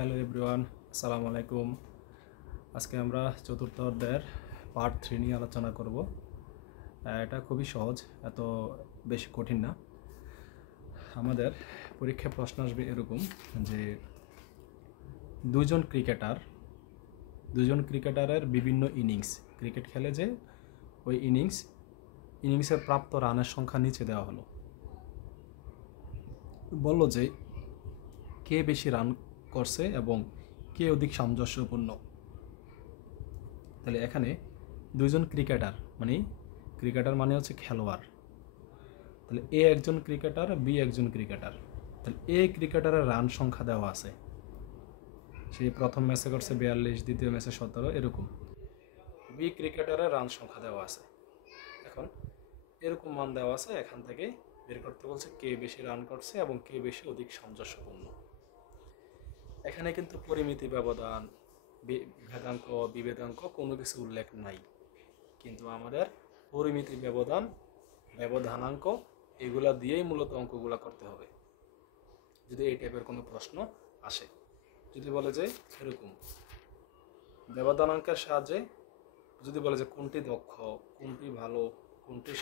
Hello everyone, আসসালামু আলাইকুম। আজকে আমরা চতুর্থ অধ্যায়ের পার্ট 3 নিয়ে আলোচনা করব। এটা খুবই সহজ, এত বেশি কঠিন না। আমাদের পরীক্ষায় প্রশ্ন আসবে এরকম যে দুজন ক্রিকেটারের বিভিন্ন ইনিংস ক্রিকেট খেলে, যে ওই ইনিংসের প্রাপ্ত রানের সংখ্যা নিচে দেওয়া হলো। বলল যে কে বেশি রান করছে এবং কে অধিক সামঞ্জস্যপূর্ণ। তাহলে এখানে দুইজন ক্রিকেটার মানে হচ্ছে খেলোয়াড়। তাহলে এ একজন ক্রিকেটার, বি একজন ক্রিকেটার। তাহলে এ ক্রিকেটারের রান সংখ্যা দেওয়া আছে, সে প্রথম ম্যাচে করছে 42, দ্বিতীয় ম্যাচে 17, এরকম। বি ক্রিকেটারের রান সংখ্যা দেওয়া আছে। এখন এরকম মান দেওয়া আছে, এখান থেকে বের করতে বলছে কে বেশি রান করছে এবং কে বেশি অধিক সামঞ্জস্যপূর্ণ। এখানে কিন্তু পরিমিতি, ব্যবধান, ভেদাঙ্ক, বিভেদাঙ্ক কোনো কিছু উল্লেখ নাই, কিন্তু আমাদের পরিমিতি, ব্যবধানাঙ্ক এগুলা দিয়েই মূলত অঙ্কগুলা করতে হবে যদি এই টাইপের কোনো প্রশ্ন আসে। যদি বলে যে এরকম ব্যবধানাঙ্কের সাহায্যে যদি বলে যে কোনটি দক্ষ, কোনটি ভালো, কোনটি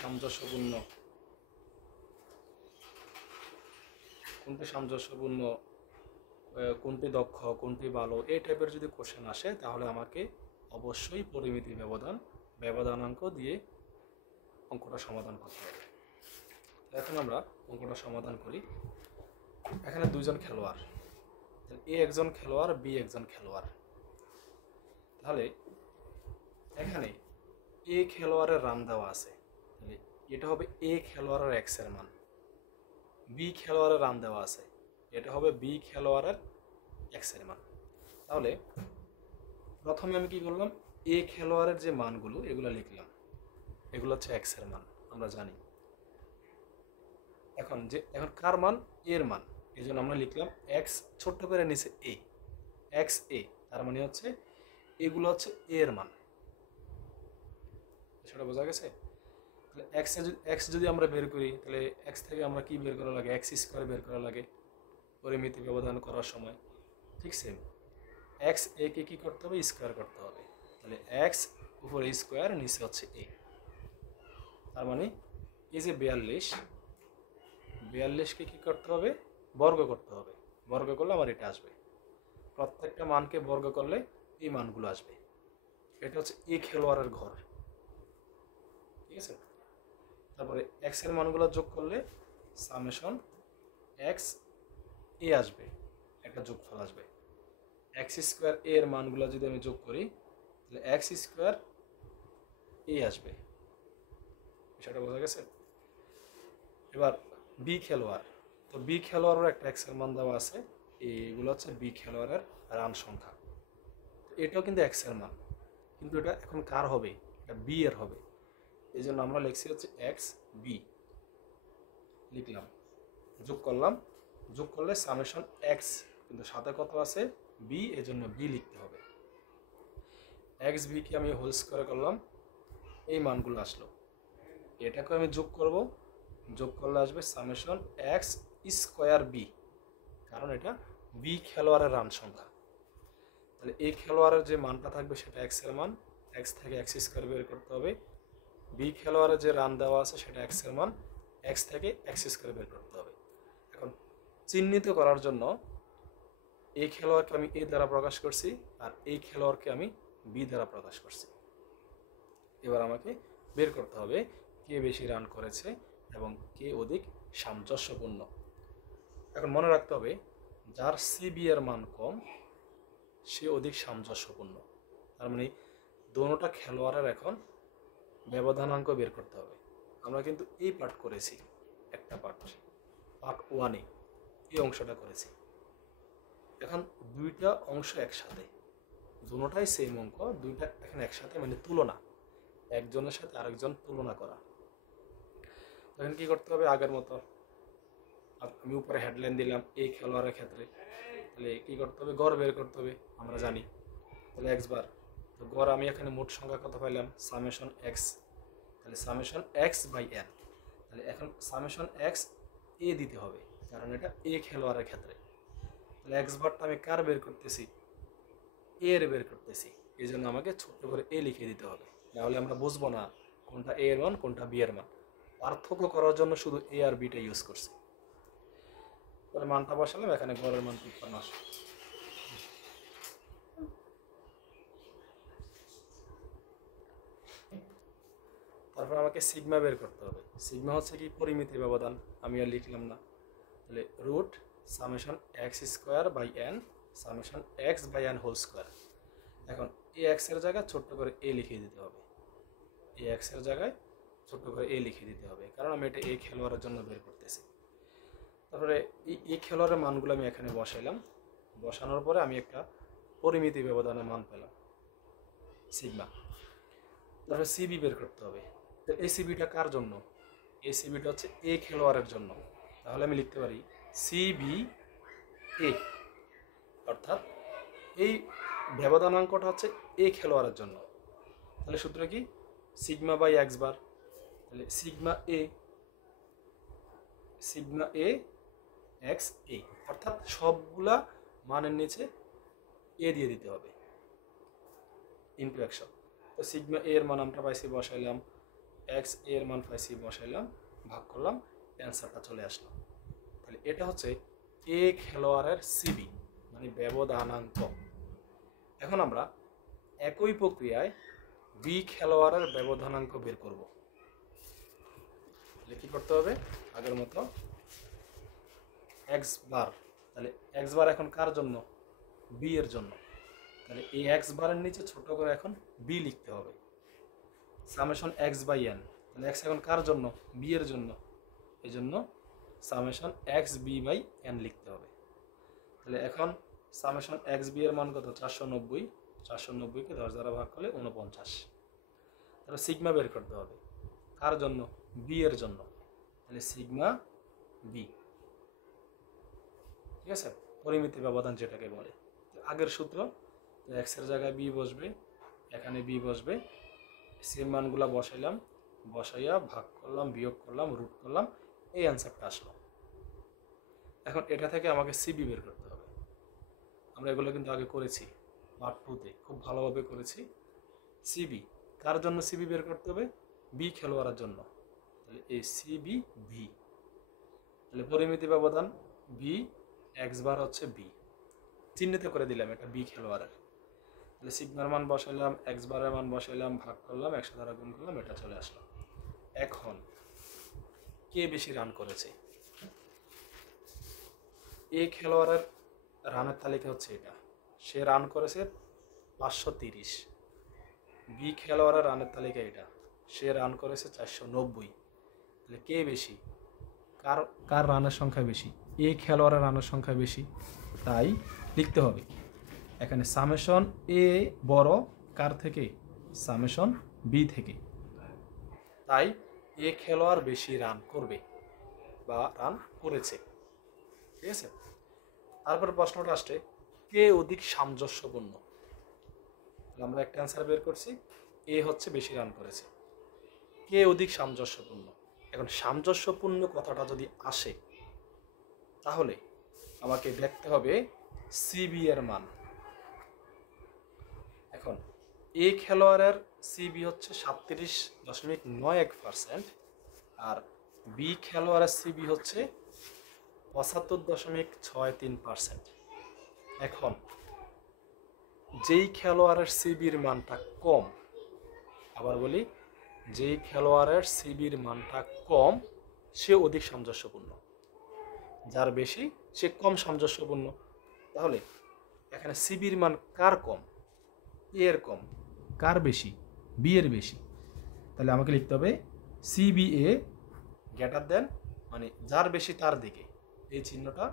সামঞ্জস্যপূর্ণ, কোনটি দক্ষ, কোনটি ভালো, এই টাইপের যদি কোশ্চেন আসে, তাহলে আমাকে অবশ্যই পরিমিতি, ব্যবধানাঙ্ক দিয়ে অঙ্কটা সমাধান করতে হবে। এখন আমরা অঙ্কটা সমাধান করি। এখানে দুইজন খেলোয়াড়, এ একজন খেলোয়াড়, বি একজন খেলোয়াড়। তাহলে এখানে এ খেলোয়াড়ের রান দেওয়া আছে, তাহলে এটা হবে এ খেলোয়াড়ের এক্স এর মান। বি খেলোয়াড়ের রান দেওয়া আছে, এটা হবে বি খেলোয়াড়ের এক্স এর মান। তাহলে প্রথমে আমি কি করলাম, এ খেলোয়াড়ের যে মানগুলো এগুলো লিখলাম, এগুলো হচ্ছে এক্স এর মান, আমরা জানি। এখন কার মান? এর মান, এই জন্য আমরা লিখলাম এক্স, ছোট্ট করে নিচে এ, এক্স এ, তার মানে হচ্ছে এগুলো হচ্ছে এর মান। সেটা বোঝা গেছে? তাহলে এক্স যদি আমরা বের করি, তাহলে এক্স থেকে আমরা কি বের করা লাগে? এক্স স্কোয়ার বের করা লাগে পরিমিতি ব্যবধান করার সময়। ঠিক সেম, এক্স এ কে কি করতে হবে? স্কোয়ার করতে হবে। তাহলে এক্স উপরে স্কোয়ার, নিচে হচ্ছে এ। তার মানে এই যে 42কে কি করতে হবে? বর্গ করতে হবে। বর্গ করলে আমার এটা আসবে। প্রত্যেকটা মানকে বর্গ করলে এই মানগুলো আসবে। এটা হচ্ছে এ খেলোয়াড়ের ঘর। ঠিক আছে? তারপরে এক্স এর মানগুলো যোগ করলে সামেশন এক্স এ আসবে, একটা যোগফল আসবে। এক্স স্কোয়ার এ এর মানগুলো যদি আমি যোগ করি, তাহলে এক্স স্কোয়ার এ আসবে। বিষয়টা বোঝা গেছে? এবার বি খেলোয়াড়, তো বি খেলোয়াড়ের একটা এক্স এর মান দেওয়া আছে, এইগুলো হচ্ছে বি খেলোয়াড়ের রান সংখ্যা। এটাও কিন্তু এক্স এর মান, কিন্তু এটা এখন কার হবে? এটা বি এর হবে। এই জন্য আমরা লিখছি হচ্ছে এক্স বি, লিখলাম, যোগ করলাম, যোগ করলে সামেশন এক্স, কিন্তু সাথে কত আছে? বি, এই জন্য বি লিখতে হবে। এক্স বি কে আমি হোল স্কোয়ার করলাম, এই মানগুলো আসলো। এটাকে আমি যোগ করব, যোগ করলে আসবে সামেশন এক্স স্কোয়ার বি, কারণ এটা বি খেলোয়াড়ের রান সংখ্যা। তাহলে এই খেলোয়াড়ের যে মানটা থাকবে সেটা এক্স এর মান, এক্স থেকে এক্স স্কোয়ার বের করতে হবে। বি খেলোয়াড়ের যে রান দেওয়া আছে সেটা এক্স এর মান, এক্স থেকে এক্স স্কোয়ার বের করতে হবে। এখন চিহ্নিত করার জন্য এই খেলোয়াড়কে আমি এ দ্বারা প্রকাশ করছি, আর এই খেলোয়াড়কে আমি বি দ্বারা প্রকাশ করছি। এবার আমাকে বের করতে হবে কে বেশি রান করেছে এবং কে অধিক সামঞ্জস্যপূর্ণ। এখন মনে রাখতে হবে, যার সিবি এর মান কম সে অধিক সামঞ্জস্যপূর্ণ। তার মানে দোনোটা খেলোয়াড়ের এখন ব্যবধানাঙ্ক বের করতে হবে। আমরা কিন্তু এই পার্ট করেছি, একটা পার্ট 1-এ এই অংশটা করেছি। এখন দুইটা অংশ একসাথে, দুটোটাই সেম অঙ্ক, দুইটা এখন একসাথে, মানে তুলনা, একজনের সাথে আরেকজন তুলনা করা। তখন কি করতে হবে? আগের মতো আমি উপরে হেডলাইন দিলাম এই খেলোয়াড়ের ক্ষেত্রে, তাহলে কি করতে হবে? গড় বের করতে হবে, আমরা জানি। তাহলে এক্স বার, তো গড় আমি এখানে মোট সংখ্যা কত পাইলাম? সামেশন এক্স, তাহলে সামেশন এক্স বাই এন। তাহলে এখন সামেশন এক্স এ দিতে হবে, কারণ এটা এ খেলোয়াড়ের ক্ষেত্রে। তাহলে এক্স বারটা আমি কার বের করতেছি, এর বের করতেছি, এই জন্য আমাকে ছোট্ট করে এ লিখে দিতে হবে, নাহলে আমরা বুঝবো না কোনটা এ এর মান কোনটা বি এর মান। পার্থক্য করার জন্য শুধু এ আর বিটা ইউজ করছি। তাহলে মানটা বসালাম, এখানে গড়ের মান 53 আসে। তারপর আমাকে সিগমা বের করতে হবে। সিগমা হচ্ছে কি, পরিমিতি ব্যবধান, আমি আর লিখলাম না। তাহলে root summation x square by n summation x by n whole square. এখন এ এক্স এর জায়গায় ছোট্ট করে এ লিখে দিতে হবে, এ এক্স এর জায়গায় ছোট্ট করে এ লিখে দিতে হবে, কারণ আমি এটা এ খেলোয়াড়ের জন্য বের করতেছি। তারপরে এই খেলোয়াড়ের মানগুলো আমি এখানে বসাইলাম, বসানোর পরে আমি একটা পরিমিতি ব্যবধানের মান পেলাম সিগমা। তারপরে সিবি বের করতে হবে। তো এই সিবিটা কার জন্য, এই সিবিটা হচ্ছে এ খেলোয়াড়ের জন্য। তাহলে আমি লিখতে পারি সিবি এ, অর্থাৎ এই ব্যবধানাঙ্কটা হচ্ছে এ খেলোয়াড়ের জন্য। তাহলে সূত্র কি, সিগমা বাই এক্স বার। তাহলে সিগমা এ এক্স এ, অর্থাৎ সবগুলা মানের নিচে এ দিয়ে দিতে হবে ইনটু 100। তো সিগমা এ এর মান আমরা পাইছি, বসাইলাম, এক্স এর মান পাইছি, বসাইলাম, ভাগ করলাম, অ্যান্সারটা চলে আসলো। তাহলে এটা হচ্ছে এ খেলোয়াড়ের সিবি, মানে ব্যবধানাঙ্ক। এখন আমরা একই প্রক্রিয়ায় বি খেলোয়াড়ের ব্যবধানাঙ্ক বের করব। তাহলে কি করতে হবে, আগের মতো এক্স বার। তাহলে এক্স বার এখন কার জন্য, বি এর জন্য। তাহলে এই এক্স বারের নিচে ছোট করে এখন বি লিখতে হবে, সামেশন এক্স বাই এন। তাহলে এক্স এখন কার জন্য, বি এর জন্য, এই জন্য summation x B by n লিখতে হবে। তাহলে এখন সামেশন এক্স বি এর মান কত, 490, 490কে 10 দ্বারা ভাগ করলে 49। তাহলে সিগমা বের করতে হবে, কার জন্য, বি এর জন্য। তাহলে সিগমা বি, ঠিক আছে, পরিমিতি ব্যবধান যেটাকে বলে। আগের সূত্র, এক্স এর জায়গায় বি বসবে, এখানে বি বসবে, সেম মানগুলা বসাইলাম, বসাইয়া ভাগ করলাম, বিয়োগ করলাম, রুট করলাম, এই অ্যান্সারটা আসলো। এখন এটা থেকে আমাকে সিবি বের করতে হবে। আমরা এগুলো কিন্তু আগে করেছি পার্ট 2-তে, খুব ভালোভাবে করেছি। সিবি কার জন্য সিবি বের করতে হবে, বি খেলোয়াড়ের জন্য। তাহলে এই সিবি ভি, তাহলে পরিমিতি ব্যবধান বি, এক্স বার হচ্ছে বি, চিহ্নিত করে দিলাম এটা বি খেলোয়াড়ের। তাহলে সিগমার মান বসাইলাম, এক্স বারের মান বসাইলাম, ভাগ করলাম, 100 দ্বারা গুণ করলাম, এটা চলে আসলো। এখন কে বেশি রান করেছে, এ খেলোয়াড়ের রানের তালিকা হচ্ছে এটা, সে রান করেছে 530। বি খেলোয়াড়ের রানের তালিকা এটা, সে রান করেছে 490। তাহলে কে বেশি, কার কার রানের সংখ্যা বেশি, এ খেলোয়াড়ের রানের সংখ্যা বেশি, তাই লিখতে হবে এখানে সামেশন এ বড় কার থেকে, সামেশন বি থেকে। তাই এ খেলোয়াড় বেশি রান করবে বা রান করেছে, ঠিক আছে। তারপর প্রশ্নটা আসছে কে অধিক সামঞ্জস্যপূর্ণ। আমরা একটা অ্যান্সার বের করছি, এ হচ্ছে বেশি রান করেছে। কে অধিক সামঞ্জস্যপূর্ণ, এখন সামঞ্জস্যপূর্ণ কথাটা যদি আসে তাহলে আমাকে দেখতে হবে সিবি এর মান। এখন এ খেলোয়াড়ের সিবি হচ্ছে 37.91%, আর বি খেলোয়াড়ের সিবি হচ্ছে 75.63%। এখন যেই খেলোয়াড়ের সিবির মানটা কম, আবার বলি, যেই খেলোয়াড়ের সিবির মানটা কম সে অধিক সামঞ্জস্যপূর্ণ, যার বেশি সে কম সামঞ্জস্যপূর্ণ। তাহলে এখানে সিবির মান কার কম, এ এর কম, কার বেশি, বি এর বেশি। তাহলে আমাকে লিখতে হবে সিবি এ গ্রেটার দেন, মানে যার বেশি তার দিকে, এই চিহ্নটা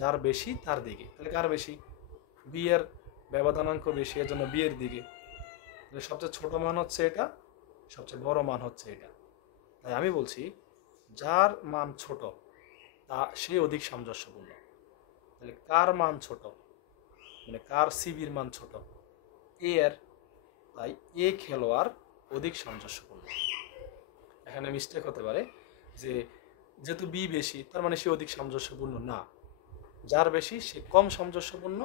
যার বেশি তার দিকে। তাহলে কার বেশি, বি এর ব্যবধানাঙ্ক বেশি, এর জন্য বি এর দিকে। তাহলে সবচেয়ে ছোট মান হচ্ছে এটা, সবচেয়ে বড় মান হচ্ছে এটা। তাই আমি বলছি যার মান ছোট তা সে অধিক সামঞ্জস্যপূর্ণ। তাহলে কার মান ছোট, মানে কার সিবির মান ছোট, এ এর, তাই এ খেলোয়াড় অধিক সামঞ্জস্যপূর্ণ। এখানে মিস্টেক হতে পারে যে যেহেতু বি বেশি তার মানে সে অধিক সামঞ্জস্যপূর্ণ না, যার বেশি সে কম সামঞ্জস্যপূর্ণ,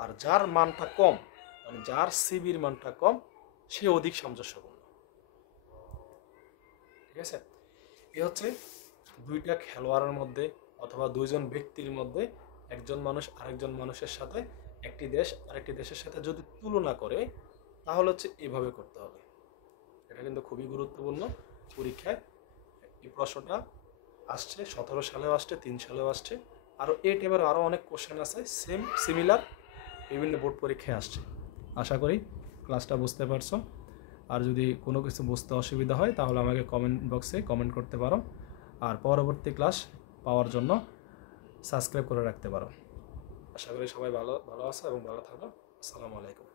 আর যার মানটা কম মানে যার সিবির মানটা কম সে অধিক সামঞ্জস্যপূর্ণ। ঠিক আছে, এ হচ্ছে দুইটা খেলোয়াড়ের মধ্যে অথবা দুইজন ব্যক্তির মধ্যে একজন মানুষ আরেকজন মানুষের সাথে, একটি দেশ আরেকটি দেশের সাথে যদি তুলনা করে তাহলে হচ্ছে এভাবে করতে হবে। এটা কিন্তু খুবই গুরুত্বপূর্ণ পরীক্ষায়। এই প্রশ্নটা আসছে 17 সালেও আসছে, 3 সালেও আসছে, আরও এই টাইপের আরও অনেক কোশ্চেন আছে সিমিলার বিভিন্ন বোর্ড পরীক্ষায় আসছে। আশা করি ক্লাসটা বুঝতে পারছো। আর যদি কোনো কিছু বুঝতে অসুবিধা হয় তাহলে আমাকে কমেন্ট বক্সে কমেন্ট করতে পারো। আর পরবর্তী ক্লাস পাওয়ার জন্য সাবস্ক্রাইব করে রাখতে পারো। আশা করি সবাই ভালো ভালো আছো এবং ভালো থাকো। আসসালামু আলাইকুম।